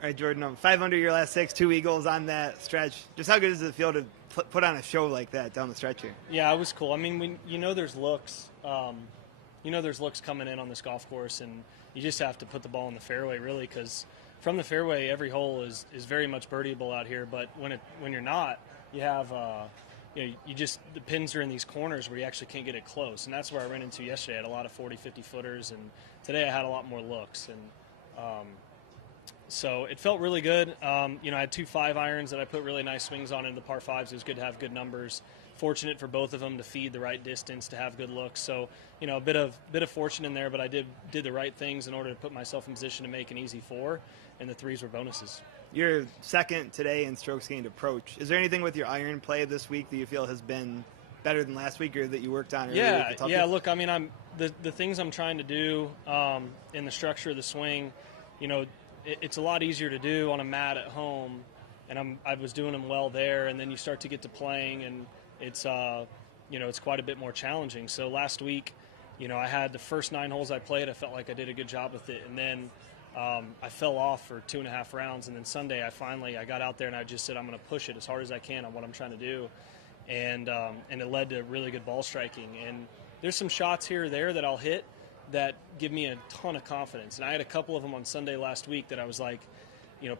All right, Jordan, 5 under your last 6, 2 eagles on that stretch. Just how good does it feel to put on a show like that down the stretch here? Yeah, it was cool. I mean, there's looks. There's looks coming in on this golf course, and you just have to put the ball in the fairway, really, because from the fairway, every hole is very much birdieable out here. But when you're not, you have the pins are in these corners where you actually can't get it close, and that's where I ran into yesterday. I had a lot of 40, 50 footers, and today I had a lot more looks, and so it felt really good. I had 2 5-irons that I put really nice swings on into the par 5s. It was good to have good numbers. Fortunate for both of them to feed the right distance, to have good looks. So, a bit of fortune in there, but I did the right things in order to put myself in position to make an easy 4, and the 3s were bonuses. You're second today in strokes gained approach. Is there anything with your iron play this week that you feel has been better than last week, or that you worked on earlier? Yeah. Look, I mean, the things I'm trying to do in the structure of the swing, it's a lot easier to do on a mat at home, and I was doing them well there, and then you start to get to playing, and it's quite a bit more challenging. So last week, I had the first 9 holes I played, I felt like I did a good job with it, and then I fell off for 2.5 rounds, and then Sunday I got out there and I just said I'm going to push it as hard as I can on what I'm trying to do, and it led to really good ball striking. And there's some shots here or there that I'll hit that give me a ton of confidence, and I had a couple of them on Sunday last week that I was like,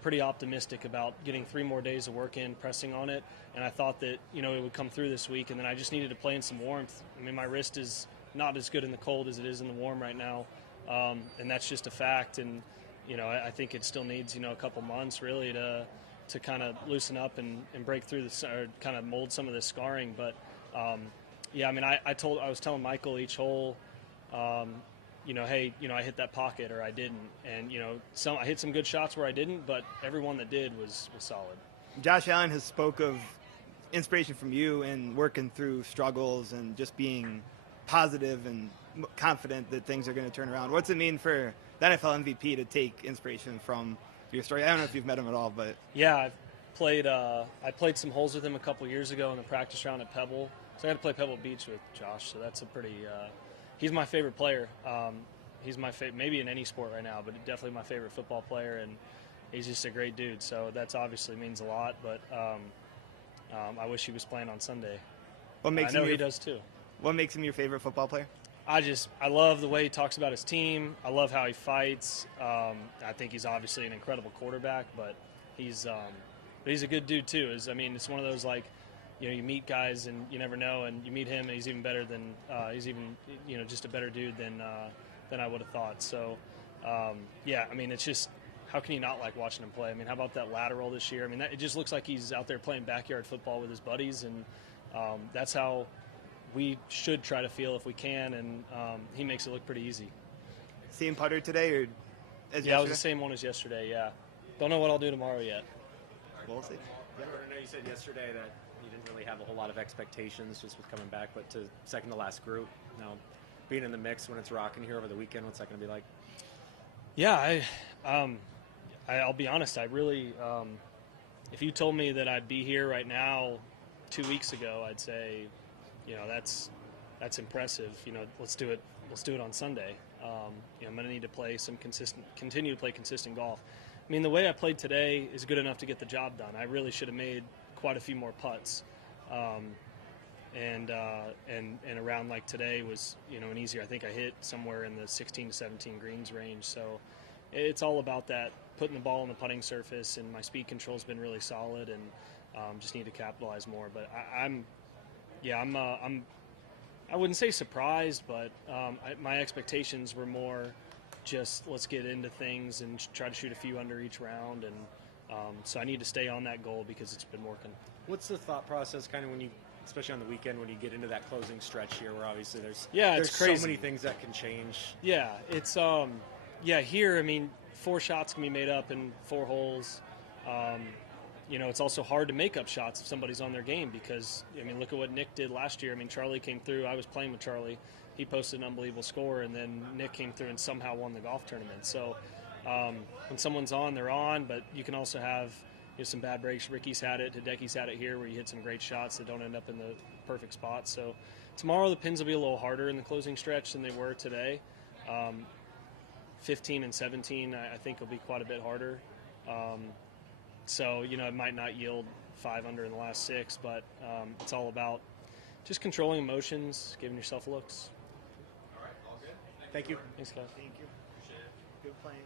pretty optimistic about getting 3 more days of work in, pressing on it, and I thought that, it would come through this week, and then I just needed to play in some warmth. I mean, my wrist is not as good in the cold as it is in the warm right now, and that's just a fact, and, I think it still needs, a couple months really to kind of loosen up and break through this, or kind of mold some of this scarring, but, I mean, I was telling Michael each hole, hey, I hit that pocket or I didn't. And, I hit some good shots where I didn't, but every one that did was solid. Josh Allen has spoke of inspiration from you and working through struggles and just being positive and confident that things are going to turn around. What's it mean for the NFL MVP to take inspiration from your story? I don't know if you've met him at all, but... Yeah, I played some holes with him a couple years ago in the practice round at Pebble. So I got to play Pebble Beach with Josh, so that's a pretty... he's my favorite player. He's my favorite, maybe in any sport right now, but definitely my favorite football player, and he's just a great dude. So that's obviously means a lot. But I wish he was playing on Sunday. He does too. What makes him your favorite football player? I love the way he talks about his team. I love how he fights. I think he's obviously an incredible quarterback, but he's a good dude too. It's one of those, like, you meet guys and you never know, and you meet him and he's even better than just a better dude than I would have thought. So it's just, how can you not like watching him play? I mean, how about that lateral this year? I mean, it just looks like he's out there playing backyard football with his buddies, and that's how we should try to feel if we can, and he makes it look pretty easy. Same putter today, or as yesterday? It was the same one as yesterday, yeah. Don't know what I'll do tomorrow yet. We'll see. Yeah, I know you said yesterday that you didn't really have a whole lot of expectations just with coming back, but to second to last group, now being in the mix when it's rocking here over the weekend, what's that going to be like? Yeah, I'll be honest, I really, if you told me that I'd be here right now 2 weeks ago, I'd say, that's impressive. Let's do it on Sunday. I'm going to need to continue to play consistent golf. I mean, the way I played today is good enough to get the job done. I really should have made quite a few more putts. And a round like today was, an easier. I think I hit somewhere in the 16 to 17 greens range. So it's all about that, putting the ball on the putting surface, and my speed control's been really solid, and just need to capitalize more. But I wouldn't say surprised, but my expectations were more just let's get into things and try to shoot a few under each round, and so I need to stay on that goal because it's been working. What's the thought process kind of when you, especially on the weekend, when you get into that closing stretch here where obviously there's crazy. So many things that can change? Yeah, it's here, I mean, 4 shots can be made up in 4 holes. It's also hard to make up shots if somebody's on their game because, look at what Nick did last year. Charlie came through. I was playing with Charlie. He posted an unbelievable score, and then Nick came through and somehow won the golf tournament. So when someone's on, they're on, but you can also have some bad breaks. Ricky's had it. Hideki's had it here where you hit some great shots that don't end up in the perfect spot. So tomorrow the pins will be a little harder in the closing stretch than they were today. 15 and 17 I think will be quite a bit harder. So, it might not yield 5 under in the last 6, but it's all about just controlling emotions, giving yourself looks. Thank you. Thanks, guys. Thank you. Appreciate it. Good playing.